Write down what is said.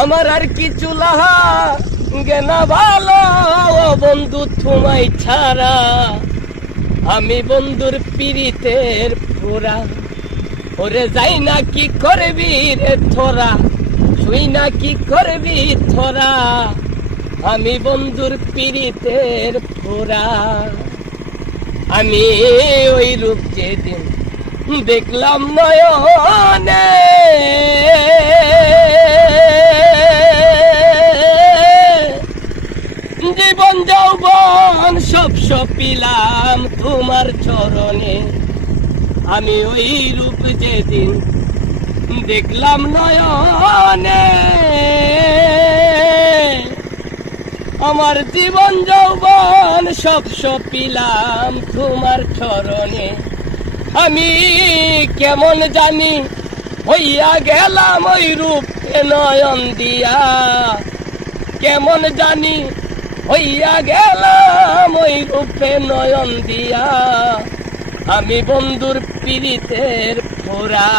আমার আর কিছু লাহা গেনা ভালো বন্ধু তোমায় ছাড়া। আমি বন্ধুর পীড়িতের পুরা ওরে যাই না কি করবি রে থোরা, শুই না কি করবি থোরা। আমি বন্ধুর পীড়িতের পুরা। আমি ওই রূপ যেদিন দেখলাম নয়নে, জীবন যৌবন সব সপিলাম তোমার চরণে। আমি ওই রূপ যেদিন দেখলাম নয়নে, আমার জীবন যৌবন সব সপিলাম তোমার চরণে। আমি কেমন জানি হইয়া গেলাম ওই রূপ নয়ন দিয়া, কেমন জানি হইয়া গেলাম ওই রূপে নয়ন দিয়া। আমি বন্ধুর পীড়িতের ফোরা।